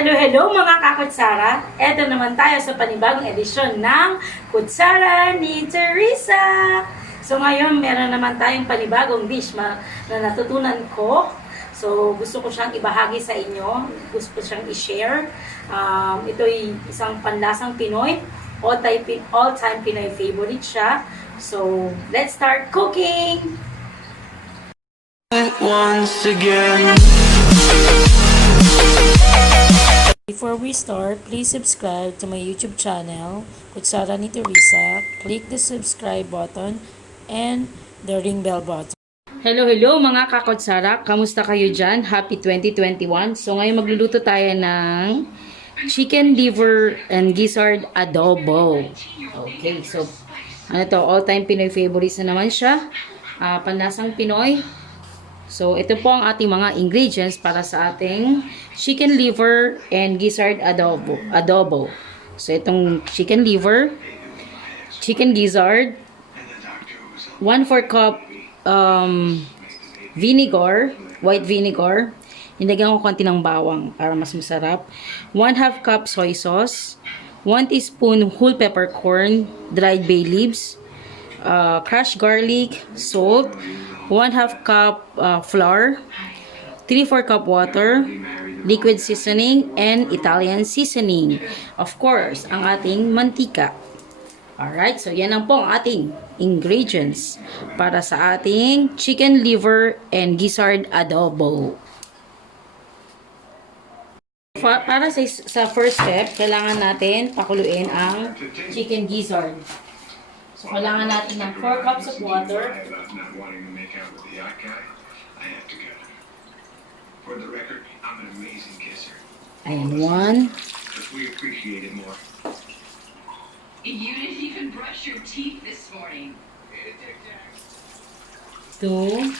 Hello, hello mga kakutsara! Eto naman tayo sa panibagong edisyon ng Kutsara ni Teresa! So ngayon, meron naman tayong panibagong dish na natutunan ko. So gusto ko siyang ibahagi sa inyo. Gusto ko siyang i-share. Ito'y isang panlasang Pinoy. All-time Pinoy favorite siya. So let's start cooking! Once again. Before we start, please subscribe to my YouTube channel, Kutsara ni Teresa. Click the subscribe button and the ring bell button. Hello, hello mga kakutsara! Kamusta kayo dyan? Happy 2021! So ngayon magluluto tayo ng chicken liver and gizzard adobo. Okay, so ano to? All-time Pinoy favorites na naman siya. Panlasang Pinoy. So, ito po ang ating mga ingredients para sa ating chicken liver and gizzard adobo. So, itong chicken liver, chicken gizzard, 1/4 cup vinegar, white vinegar. Nilagyan ko konti ng bawang para mas masarap. 1/2 cup soy sauce, 1 teaspoon whole peppercorn, dried bay leaves, crushed garlic, salt, 1/2 cup flour, 3/4 cup water, liquid seasoning, and Italian seasoning. Of course, ang ating mantika. Alright, so yan ang po ang ating ingredients para sa ating chicken liver and gizzard adobo. Para sa first step, kailangan natin pakuluin ang chicken gizzard. So, kailangan natin ng 4 cups of water. Ayan, 1. Two.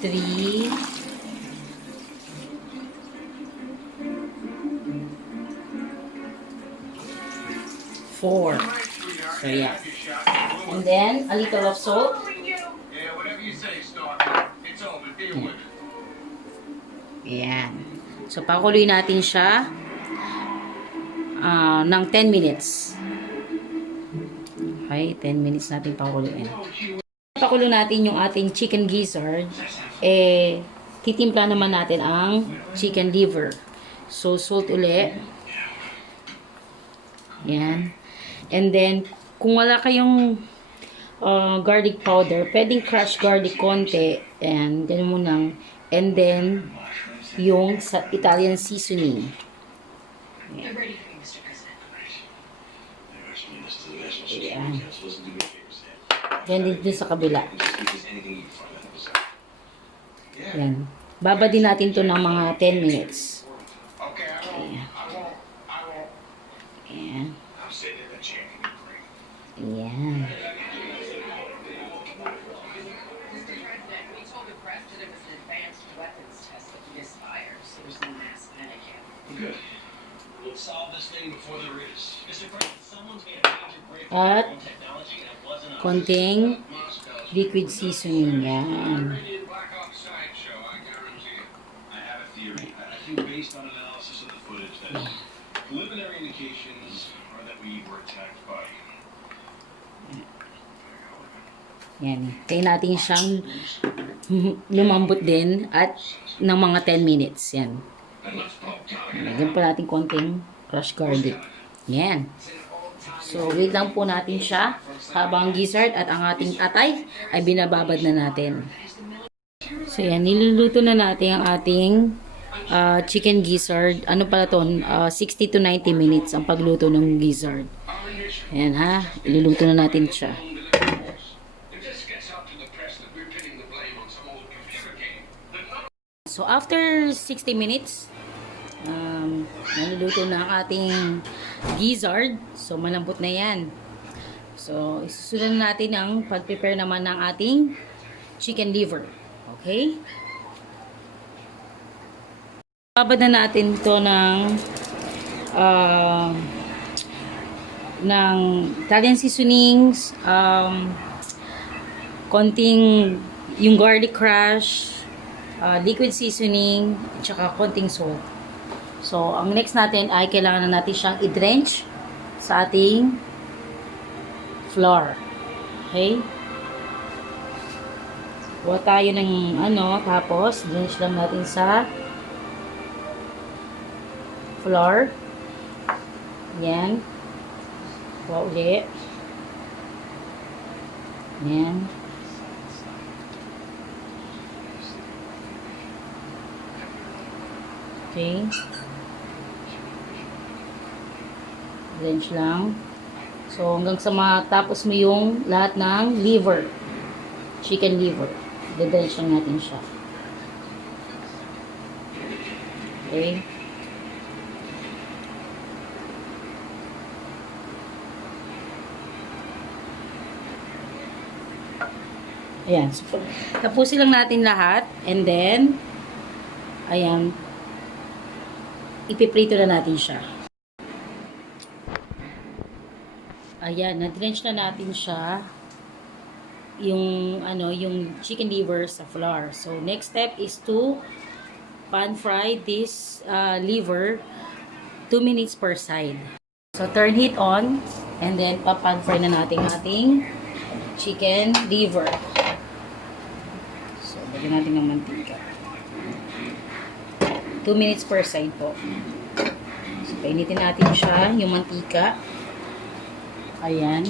3. 4. So, yeah. And then, a little of salt. Ayan. So, pakuluin natin siya ng 10 minutes. Okay, 10 minutes natin pakuluin. Pakulo natin yung ating chicken gizzard. Titimpla naman natin ang chicken liver. So, salt ulit. Ayan. And then, kung wala kayong garlic powder, pwedeng crushed garlic konti. And, ganun mo lang. And then, yung Italian seasoning. Ayan. Ayan. Yan din sa kabila. Ayan. Baba din natin to ng mga 10 minutes. Ayan. Ayan. Ayan. At konting liquid seasoning. Yan. Yan. Kaya natin siyang lumambot din at ng mga 10 minutes. Yan. Lagyan pa natin konting crushed garlic. Yan. So, wait lang po natin siya habang gizzard at ang ating atay ay binababad na natin. So, yan. Niluluto na natin ang ating chicken gizzard. Ano pala ito? 60 to 90 minutes ang pagluto ng gizzard. Ayan ha. Iluluto na natin siya. So, after 60 minutes, naluluto na ang ating gizzard. So, malambot na yan. So, isusunod natin ang pag-prepare naman ng ating chicken liver. Okay? Babad na natin ito ng Italian seasonings, konting yung garlic crush, liquid seasoning, at saka konting salt. So, ang next natin ay kailangan na natin siyang i-drench sa ating flour. Okay? Kuha tayo ng tapos drench lang natin sa flour. Yan. Kuha ulit. Yan. Okay. Drench lang. So, hanggang sa matapos mo yung lahat ng liver. Chicken liver. Dredge lang natin siya. Okay. Ayan. So, tapusin lang natin lahat. And then, ayan. Ipiprito na natin siya. Ayan. Na-drench na natin siya. Yung chicken liver sa flour. So, next step is to pan fry this liver 2 minutes per side. So, turn heat on and then pan fry na natin ating chicken liver. So, lagyan natin ng mantika. 2 minutes per side po. So, painitin natin siya, yung mantika. Ayan.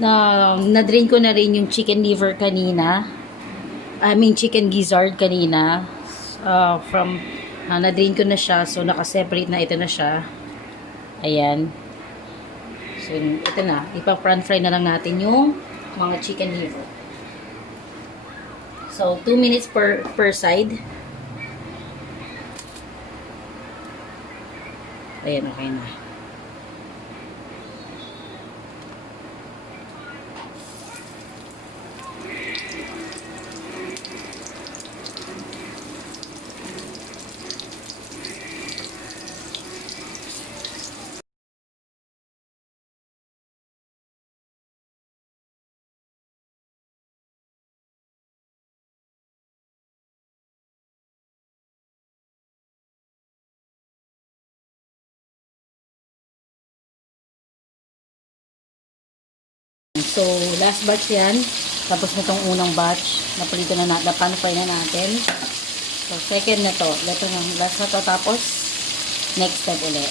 Na-drain ko na rin yung chicken liver kanina. I mean, chicken gizzard kanina. Na-drain ko na siya. So, naka-separate na ito na siya. Ayan. So, ito na. Ipa-front fry na lang natin yung mga chicken liver. So, 2 minutes per side. Ayan, okay na. So, last batch yan. Tapos nitong unang batch, napalito na pan fry na natin. So, second na to. Ito na, last na to. Tapos, next step ulit.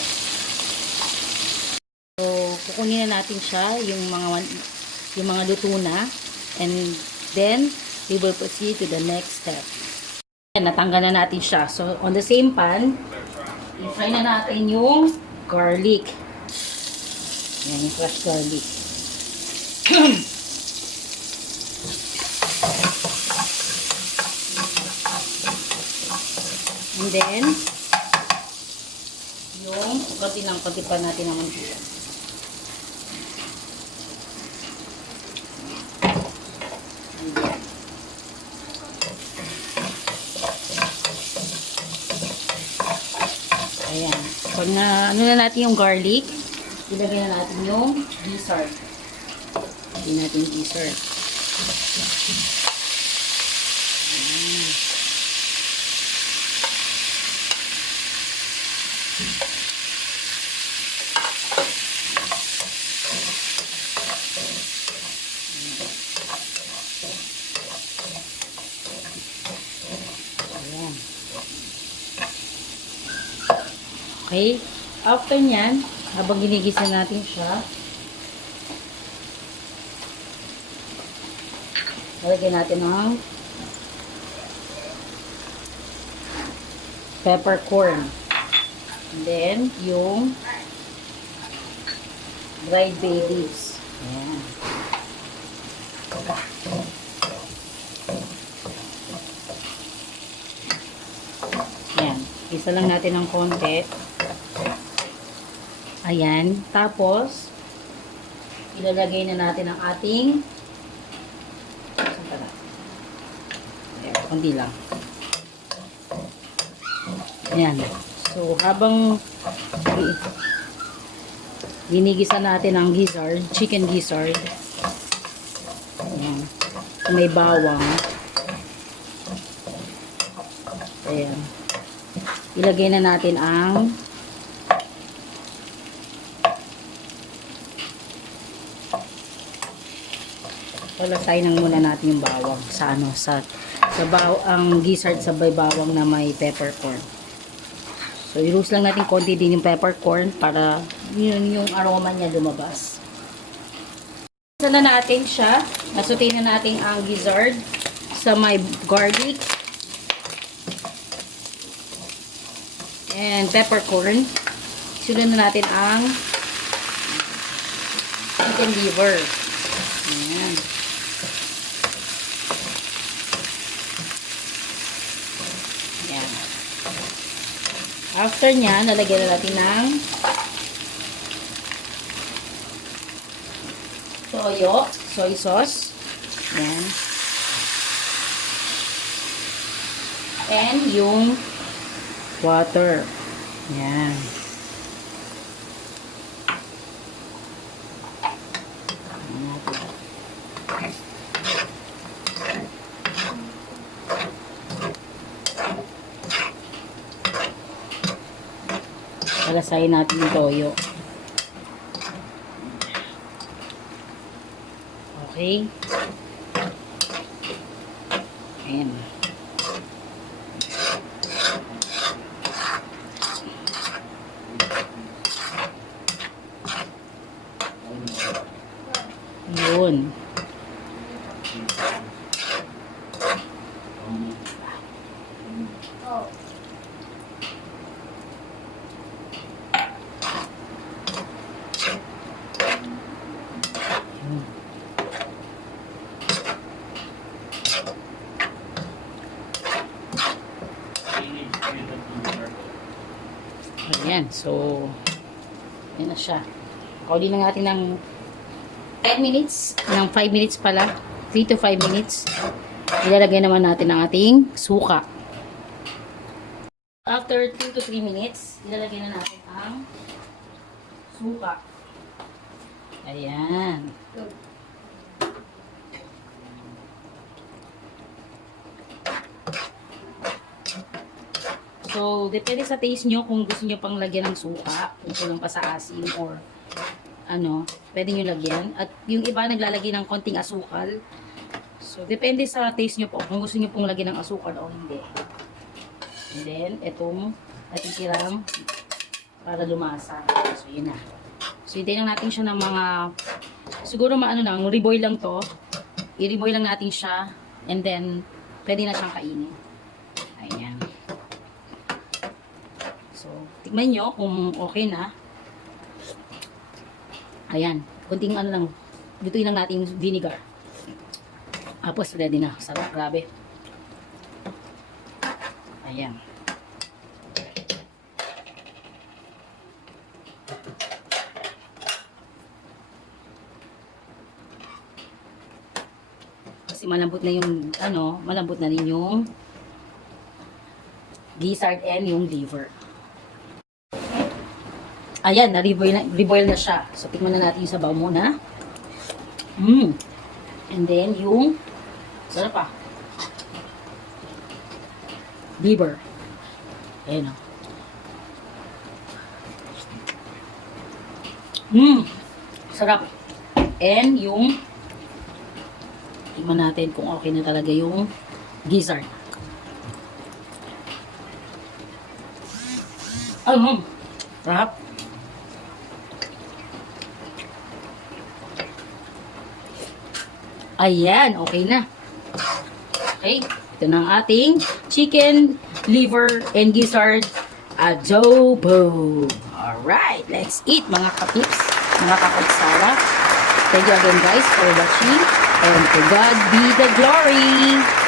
So, kukunin na natin siya, yung mga luto na. And then, we will proceed to the next step. Ayan, natanggal na natin siya. So, on the same pan, i-fry na natin yung garlic. Ayan, yung fresh garlic. And then, yung konti pa natin ng mantika. Ayan. Pag na natin yung garlic, ilagay na natin yung gizzard. Hindi natin gizzard. Ayan. Okay. After nyan, habang ginigisa natin siya, lalagyan natin ng peppercorn. And then, yung dried bay leaves. Ayan. Ayan. Isa lang natin ng konti. Ayan. Tapos, ilalagay na natin ang ating kundi lang. Ayan. So, habang ginigisa natin ang gizzard, chicken gizzard, may bawang. Ayan. Ilagay na natin ang palasayin lang muna natin yung bawang sa ano, sa ang gizzard sa bawang na may peppercorn. So, i-roast lang natin konti din yung peppercorn para yun yung aroma niya lumabas. Isa na natin siya. Nasutin na natin ang gizzard sa may garlic and peppercorn. Sunod na natin ang chicken liver. Ayan. Ayan. After nyan, lalagyan na natin ng soy sauce. Ayan. And yung water. Ayan. Palasayin natin yung toyo. Okay. Ayan. Yun. Ayan, so yan na siya. Kauli na natin ng 10 minutes, ng 5 minutes pala, 3 to 5 minutes. Ilalagay naman natin ang ating suka. After 2 to 3 minutes, ilalagay na natin ang suka. Ayan. So, depende sa taste nyo kung gusto nyo pang lagyan ng suka, kung kulang pa sa asin or ano, pwede nyo lagyan. At yung iba naglalagay ng konting asukal. So, depende sa taste nyo po kung gusto nyo pong lagyan ng asukal o hindi. And then, itong natitirang para lumasa. So, yun na. So, hintayin lang natin siya ng mga, siguro maano lang, reboil lang to. I-reboil lang natin siya. And then, pwede na siyang kainin. Ayan. So, tignan nyo kung okay na. Ayan. Kunting ano lang. Lutuin lang natin yung vinegar. Tapos, ready na. Sarap. Grabe. Ayan. Kasi malambot na yung, ano, malambot na rin yung gizzard and yung liver. Ayan, na-reboil na siya. So, tikman na natin yung sabaw muna. And then, yung sarap pa. Liver. Ayan o. Sarap. And yung tikman natin kung okay na talaga yung gizzard. Sarap. Ayan, okay na. Okay, ito na ang ating chicken, liver, and gizzard adobo. Alright, let's eat mga katips, mga kakutsara. Thank you again guys for watching, and to God be the glory.